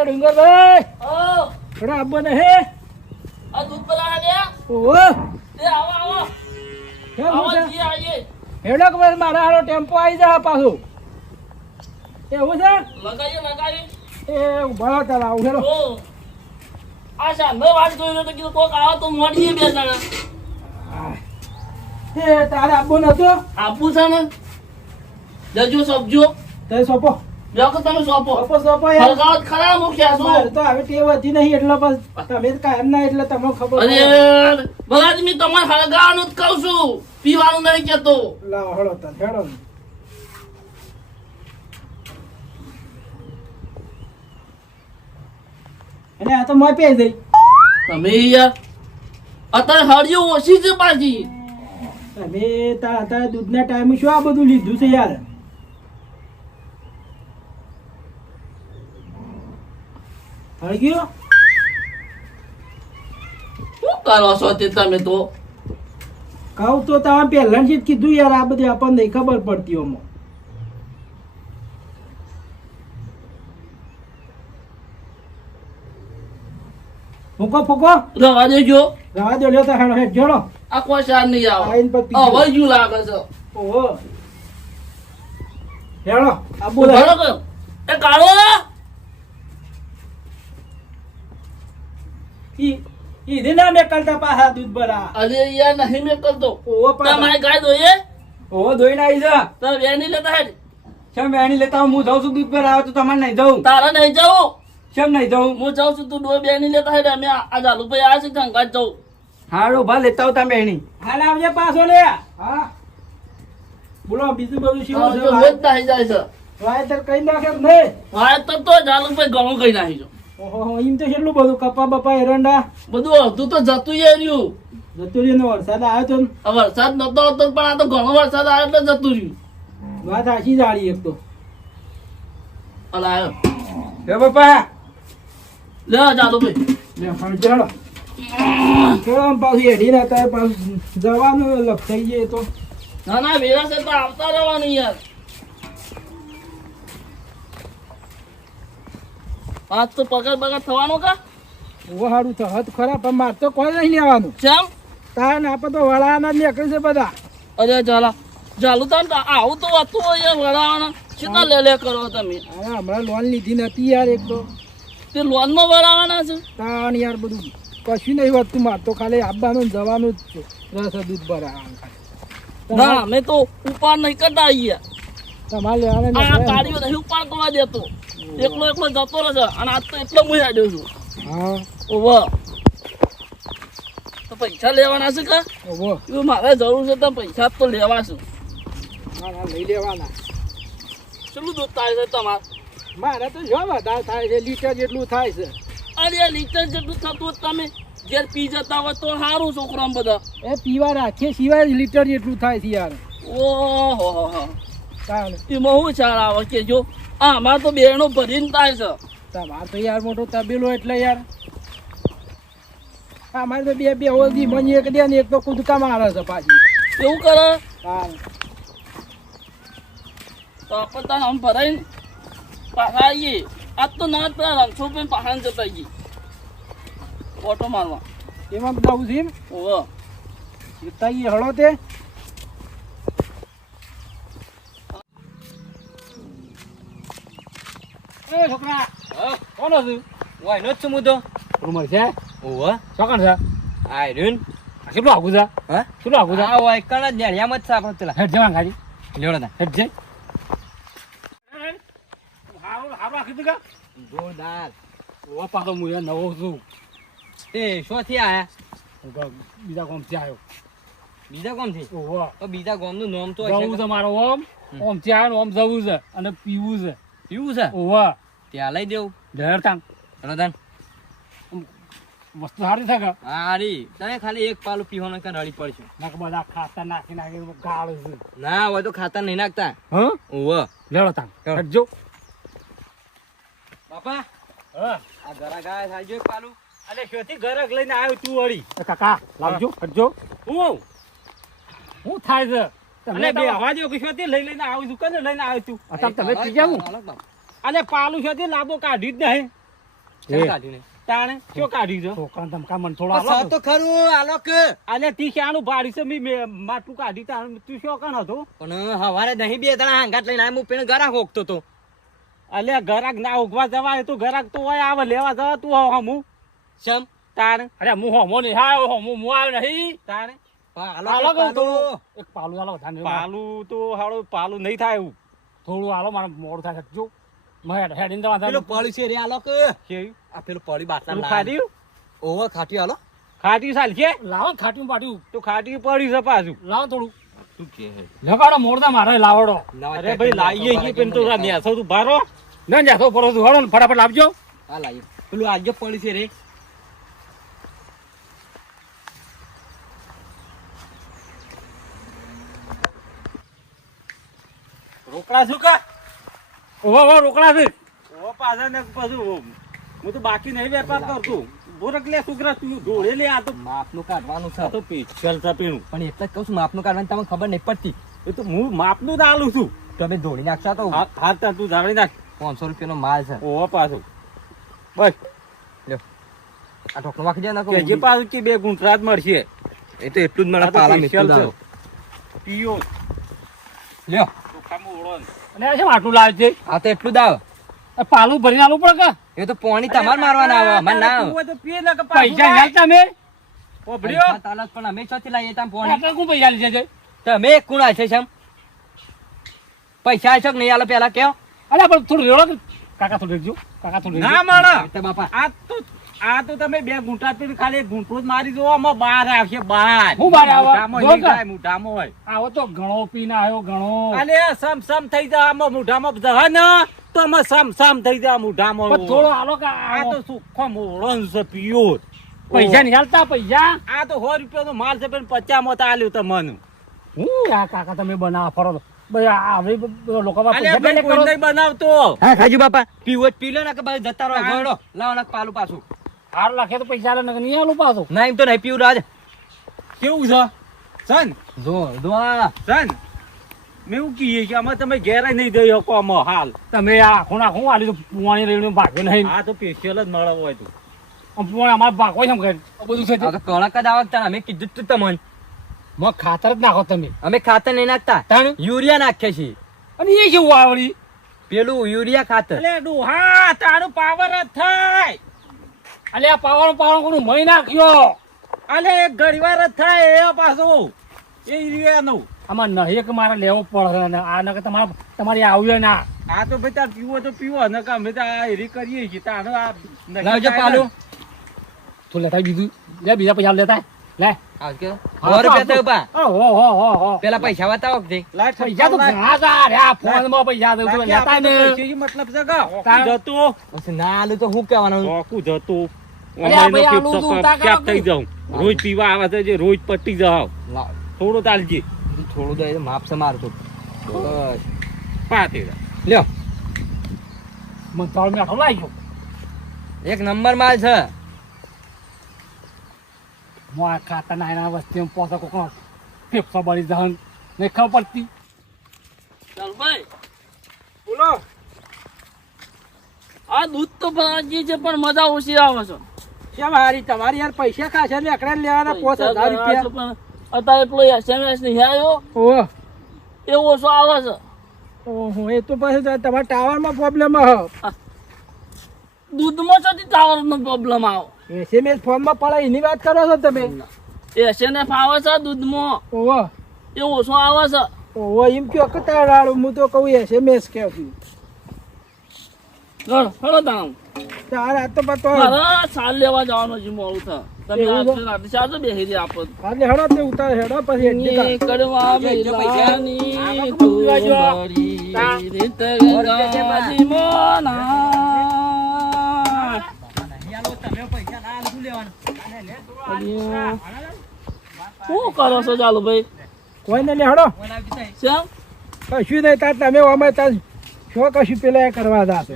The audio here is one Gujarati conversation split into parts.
ડુંગરભાઈ ઓ થોડા આબો ને હે આ દૂધ પલા હે ઓહો તે આવો કેમ આવો છે જી આઈએ હેડો કે ભાઈ મારા હારો ટેમ્પો આવી જા પાછો એવું છે લગાઈએ એ ઉભા હતા આવું હેડો ઓ આ સામે વાત જોઈ તો કીધું કોક આવો તો મોડીએ બે જણા એ તારે આબો નતો આપું છે ને જજો સબજો તે સોપો જાકો તમે સોપો સોપો યાર હલગાવત ખરા મુખ્યા મારે છો તો હવે ટેવ હતી નહીં એટલે બસ તમે તો કાયમ ના એટલે તમને ખબર અરે બરાજ મી તમારે હળગાવાનું જ કહું છું પીવાનું નહીં કેતો લાવો હેડો તાર હેડો અને આ તો મોય પે દઈ તમે યાર અત્યારે હળિયો ઓછી છે પાછી તમે તારા દૂધના ટાઈમે શું આ બધું લીધું છે યાર હળગ્યો શું કરો છો તે તમે તો કહું તો તમે પહેલાથી જ કીધું યાર આ બધી આપણને નહીં ખબર પડતી ઓમાં ફૂકો રવા દેજો રવા દો લ્યો તો હેડો હેડ જોડો આ કોઈ શાર નહીં આવે આઈને પછી પીજો. હવે જુ લાગે છે ઓહો હેડો આ બોલે બરાબર એ કાળો ઈ દિના મે કરતા પાછા દૂધ ભરા અરે યાર નહીં મેં કરતો ઓહો તમારી ગાય દોઈએ ઓહો દોઈને આવી જા તો વેની લેતા હેડ કેમ વેણી લેતા હું જાઉં છું દૂધ ભરાવ તો તમારે નહીં જાઉં તારા નહીં જાઉં કેમ નહીં જાઉં હું જાઉં છું તું ડો બેની લેતા હેડ અમે આ ચાલુ ભાઈ આ છે કંકા જાઉં હાડો ભા લેતા આવ તમે વેણી હાલ આવજે પાછો લે હા બોલો બીજું બધું શું છે રોજ થઈ જાય છે વાય તર કઈ નાખે કે નહીં હા તો ચાલુ ભાઈ ઘણું કઈ નાખી જો ઓહો એમ તો કેટલું બધું કપા બપા એરંડા બધું અડધું તો જતું રહ્યું જતું રહ્યું ને વરસાદ આવ્યો તો ને. આ વરસાદ નતો આવતો પણ આ તો ઘણો વરસાદ આવ્યો એટલે જતું રહ્યું વાત આછી જાળી એક તો અલા આવ્યો હે બાપા લે ચાલુ ભાઈ લે પણ ચાલો કેમ પાછું એડી ના થાય પાછું જવાનું લખ થઈ જાય તો ના ના વેરા છે તો આવતા રહેવાનું યાર આજ તો પગાર બગાર થવાનો કા ઓ સારું તો હદ ખરા પણ માર તો કોઈ નહીં લેવાનું ચમ તાર ને આપણે તો વડાના જ નીકળે છે બધા અરે ચાલુ તો આવું તો હતું હોય વળાવાના કેટલા લે કરો તમે અરે હમણાં લોન લીધી નથી યાર એક તો તે લોન માં વળાવાના છે તાણ યાર બધું કશું નહીં વધતું માર તો ખાલી આવવાનું ને જવાનું જ છે રસ દૂધ ભરાવાનું ના અમે તો ઉપાડ નહીં કરતા અહીંયા તમારે લેવાના આ નથી. ગાડીઓ નહીં ઉપાડ કરવા દેતો એકલો જતો રહેશે અને આજ તો એટલો હું આડ્યો છું હા ઓવા તો પૈસા લેવાના છે કા ઓહો એ મારે જરૂર છે તો પૈસા તો લેવા છે ના ના લઈ લેવાના કેટલું દૂધ થાય છે તમારે મારે તો જો વધારે થાય છે લીટર જેટલું થાય છે અરે લીટર જેટલું થતું હોય તમે ઘેર પી જતા હોય તો સારું છોકરા બધા એ પીવા રાખીએ સિવાય જ લીટર જેટલું થાય છે યાર ઓહો તાણ એમાં શું ચાલ આવે કે જો આ અમારે તો બેનો ભરીને થાય છે તમારે તો યાર મોટો તબેલો એટલે યાર અમારે તો બે હોદી મને એક દે ને એક તો કૂદકા મારે છે પાછી એવું કરે તાણ તો આપણે તાર આમ ભરાઈને પાછા આવીએ આજ તો ના જ પેલા રણછો પણ પહાણ જતા ગઈ ઓટો મારવા એમાં બધા આવું છે એમ ઓહો જતા ગઈ હળો તે એ છોકરા કોણ હતું વાય નો જ છું હું તો ઉમર છે ઓવા ચોકણ છે આયરન કેટલું આગું છે હા કેટલું આગું છે આ વાય કણ જ નેળિયામાં જ છે આપણે પેલા હેઠ જવાનું ગાડી લેવડો ના હેઠ જઈ હારું હારું આખી કા જોરદાર ઓ પાછો હું યાર નવો છું એ શું થી આયા બીજા કોમથી આવ્યો બીજા કોમ થી ઓહો તો બીજા ગામ નું નામ તો જવું છે મારો ઓમ થી આવ્યો ઓમ જવું છે અને પીવું છે પીવું છે ઓહો ત્યાં લઈ દેવું ઢેર તાંગ રદાન વસ્તુ સારી થાય હારી તમે ખાલી એક પાલું પીવાનું કાં રડી પડશે નાખ બધા ખાતા નાખી નાખી ગાળ છે ના હોય તો ખાતા નહીં નાખતા હા ઓવા લેડો તાંગ લેડો. હટજો બાપા હા આ ઘરા ગાય થાજો એક પાલું અલે શોથી ગરક લઈને આવ્યો તું વળી કાકા લાવજો હટજો હું થાય છે તમને બે આવા દો કે શોથી લઈને આવ્યો દુકાને લઈને આવ્યો તું અત્યારે તમે પી જાવ અને પાલું શોથી લાંબો કાઢી જ નહીં ચાલ એ. કાઢ્યું ને. તાણે કયો કાઢી છે છોકરાને ધમકા મને થોડો પણ સૌ તો ખરું આલો કે અલે તી શાનું ભાડી છે માટલું કાઢી તાણ તું શું કણ હતો પણ હવારે નહીં બે જણા હાંગાટ લઈને આયા, હું પેલો ગરા હોકતો તો અલે ગરાક ના ઉગવા જવાય તો ગરાક તો હોય આવે લેવા જવા તું હમું ચમ તાણે અરે હું હમો નહીં હા હું આવ્યો નહીં તાણે આલો આલો કે કે તો પાલું. એક પાલું આલો પાલું તો હાલો પાલું નહીં થાય એવું થોડું આલો મારે મોડું થાય જો મેં હેડીને જવા પેલો પડી છે રે આલો કે કેવું આ પેલું પડી બાટલા પેલું ખાધ્યું ઓવર ખાટી આલો ખાટી સાલ છે લાવો ખાટ્યું પાટ્યું તો ખાટી પડી છે પાછું લાવો થોડું શું કે હે લગાડો મોરદા મારે લાવડો લાવા અરે ચાક ભાઈ કરી લાવીએ લાવો, છીએ પેન તો લાવો. નેસો તું ભારો ના નેસો પડો તું હળો ને ફટાફટ લાવજો હા લાવી પેલું આજે પડી છે રે રોકડા શું કા ઓહો રોકડા છે ઓ પાછા ને પાછું હું તો બાકી નહીં વેપાર કરતું બોરક લે છોકરા તું ઢોળે લે આ તો માપનું કાઢવાનું છે આ તો પેશલ છે પીણું પણ એટલે જ કહું છું માપનું કાઢવાની તમને ખબર નહીં પડતી એ તો હું માપનું જ આલું છું તમે ધોળી નાખશો તો હાથ તું જાણી નાખ 500 રૂપિયાનો માલ છે ઓહો પાછું બસ લ્યો આ ઢોકણું વાખી જાય કે જે પાછું કે 2 ગુંઠરાત મળશે એ તો એટલું જ મને આ તો પાલા special મીઠું છે. દાવ. પીઓ લ્યો ચોખામાં ઓળો અને આ શેમ આટલું લાવે છે આ તો એટલું દાવ પાલું ભરીને આલું પડે કે એ તો પોણી તમારે મારવાના આવે અમારે ના આવે. પૈસા યાર તમે ઓભળ્યો પૈસા તાલા જ પણ અમે ચોથી લાવીએ તમે પોણી આટલા કોણ પૈસા લીધે છે તમે એક કુણ છે શેમ પૈસા આલશો કે નહીં આલો પેલા કેવો અરે પણ થોડું રેડો કાકા થોડું રેડજો કાકા થોડું ના માણા એટલે બાપા આ તો તમે 2 ગુંઠા પીને ખાલી એક ગુંઠો જ મારી દો આમાં બહાર આવશે બહાર હું બહાર આવે? મોઢામાં જો નહીં કે? જાય, મોઢામાં હોય આવો તો ઘણો પીને આવ્યો ઘણો અલે સમ થઈ જાય આમાં મોઢામાં જહે ને તો આમાં સમ થઈ જાય મોઢામાં પણ થોડો આલો કે આ તો સુખો મોળો છે પ્યોર પૈસા નહીં હાલતા પૈસા આ તો 100 રૂપિયાનો માલ છે પણ 50 માં તો આલ્યું તમને હું આ કાકા તમે બનાવો ફરો તો ભાઈ આ હવે લોકો પાસે અલે પૈસા ભાઈ પેલે કોઈ કરો નહીં બનાવતો હા ખાજુ બાપા પીવો જ પી લો ને કે ભાઈ જતા રહો ગળો લાવો ને પાલું પાછું હાર લાખે તો પૈસા આલે ને નહીં આલું પાછું ના એમ તો નહીં પીવું રાજ કેવું છે સન જો જો આ સન મેં એવું કહીએ કે આમાં તમે ઘેરાય નહીં દઈ શકો આમાં હાલ તમે આ આખું નાખું આલી તો પુવાણી રેવડું ભાગે નહીં આ તો સ્પેશિયલ જ મળે હોય તો આમ પુવાણી અમારે ભાગો છે આમ ઘરે. આ બધું છે આ તો કણક જ આવકતા અમે કીધું તું તમને મગ ખાતર જ નાખો તમે અમે ખાતર નહીં નાખતા તાણ યુરિયા નાખીએ છીએ અને એ કેવું આવડી પેલું યુરિયા ખાતર એટલે ડોહા તારું પાવર જ થાય અલે આ પાવાનો પાવાનો કોનું મહી નાખ્યો અલે ઘણી વાર જ થાય એ પાછું એ એરિયાનું આમાં નહીં કે મારે લેવો પડે અને આ નકર તમારી આવ્યો ના આ તો ભાઈ તાર પીવો તો પીવો ને કે અમે તો આ એરી કરીએ છીએ તારું આ નક્કી લાવજો થાય પાલું તું લેતા બીજું લે બીજા પૈસા લેતા લે આવજો હા, 100 રૂપિયા તો બા હો પેલા પૈસા બતાવો કે ને. લાઈટ પૈસા તો ઘણા જા રે આ ફોનમાં પૈસા દઉં છું લેતા ને મતલબ છે કે તાર- જતું પછી ના આલુ તો શું કહેવાનું ચોકું જતું અરે આ ભાઈ આલું તો ઉતાર કરો ક્યાંક થઈ જાઉં રોજ પીવા આવે છે જે રોજ પટી જાવ લાવ થોડું ચાલજે થોડું દે તો માપ છે મારતું બસ પાતે લ્યો મને તાળ મેઠો લાગ્યો એક નંબર માલ છે હું આ ખાતા ના એના વસ્તી પોતા કોક ફેફસા બળી જહન નહીં ખબર પડતી ચાલ ભાઈ બોલો આ દૂધ તો ભરાજી છે પણ મજા ઓછી આવે છે કેમ હારી તમારી યાર પૈસા ખાશે ને એકડા લેવાના 5000 રૂપિયા પણ અત્યારે પેલો SMS નહીં આવ્યો ઓહો એ ઓછો આવે છે ઓહો એ તો પછી તમારા ટાવરમાં પ્રોબ્લેમ હ દૂધમાં છોથી ટાવર નો પ્રોબ્લેમ આવે એસએમએસ ફોર્મમાં પડે એની વાત કરો છો તમે SMS આવે છે દૂધમાં ઓહો એ ઓછો આવે છે ઓહો એમ કયો કે તારાળું હું તો કહું એસએમએસ કે હેડો તાણ તાર આ તો પતો મારે સાલ લેવા જવાનું છે મોડું થાય તમે એવું છે? રાતે ચાલજો બેસી રહ્યા આપો એટલે હેડો તે ઉતાર હેડો પછી એટલી ની કડવા બેલાની તું ભરી રીત ગંગાજી મોના શું કરો છો ચાલુ ભાઈ કોઈને લે હેડો શેમ કશું નહીં તાર તમે અમે તાર શું કશું પેલા એ કરવા જાશે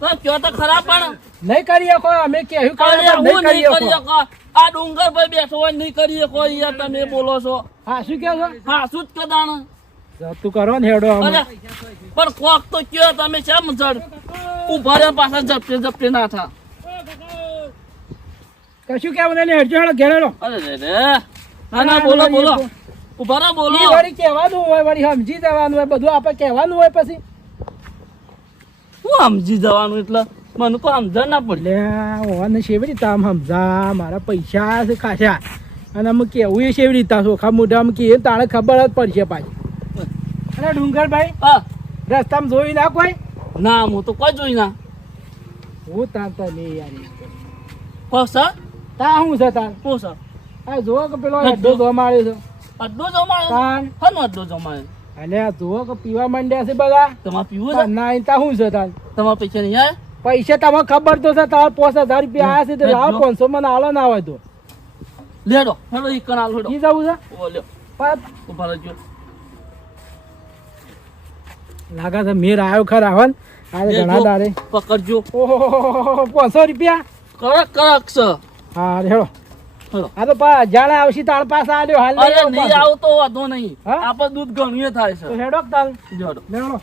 તો કયો તો ખરા પણ નહીં કરી શકો અમે કેવું અરે કરે હું નહીં નહીં કરી કરી શકો શકો આ ડુંગર ભાઈ બેઠો હોય નહીં કરી શકો યાર તમે બોલો છો હા શું કહો છો હા શું જ કદાણ તું કરો ને હેડો અમે અરે પણ કોક તો કયો તમે શેમ જડ ઉભા રહ્યા પાછા ઝપટે ઝપટે ના થા કશું કેવું નહીં હેડજો હેડો ઘેર હેડો. અરે રે રે ના ના બોલો બોલો ઉભા રહો બોલો ઈ વળી કહેવાનું હોય વળી સમજી જવાનું હોય બધું આપણે કહેવાનું હોય પછી હું સમજી જવાનું એટલે મને કોઈ સમજણ ના પડી એટલે ઓને શેવી રીતે આમ સમજા મારા પૈસા છે ખાસા અને અમે કેવું એ શેવી રીતે ચોખા મોઢા અમે કહીએ ને તાણે ખબર જ પડશે પાછી. અને ડુંગરભાઈ હા રસ્તામાં જોઈ ના કોઈ ના હું તો કોઈ જોઈ ના હું તારતા નહીં યાર કો સર તા શું છે તાર કો સર આ જુઓ કે પેલો અડ્ડો જોવા મળ્યો છે અડ્ડો જમાય તાન હનો અડ્ડો જમાય એટલે આ જુઓ કે પીવા માંડ્યા છે બધા તમારે પીવું છે ના તા શું છે તાર તમારા પૈસા નહીં આવે પૈસા તમને ખબર તો છે તમારે 5000 રૂપિયા આવ્યા છે તો લાવો 500 મને આલો ના હોય તો લેડો હેડો ઈ કનાલ હેડો ઈ જવું છે ઓ લ્યો પણ ઉભા રહેજો લાગે છે મેર આવ્યો ખરા હન આ ઘણા દાડે પકડજો ઓહો 500 રૂપિયા કડક કડક છે હા હેડો હેડો આ તો જાણે આવશે તાર પાસે આલ્યો હાલ અરે નહીં આવતો વાંધો નહીં હા? આપણે દૂધ ઘણું થાય તો છે હેડો તાલ જોડો લેવડો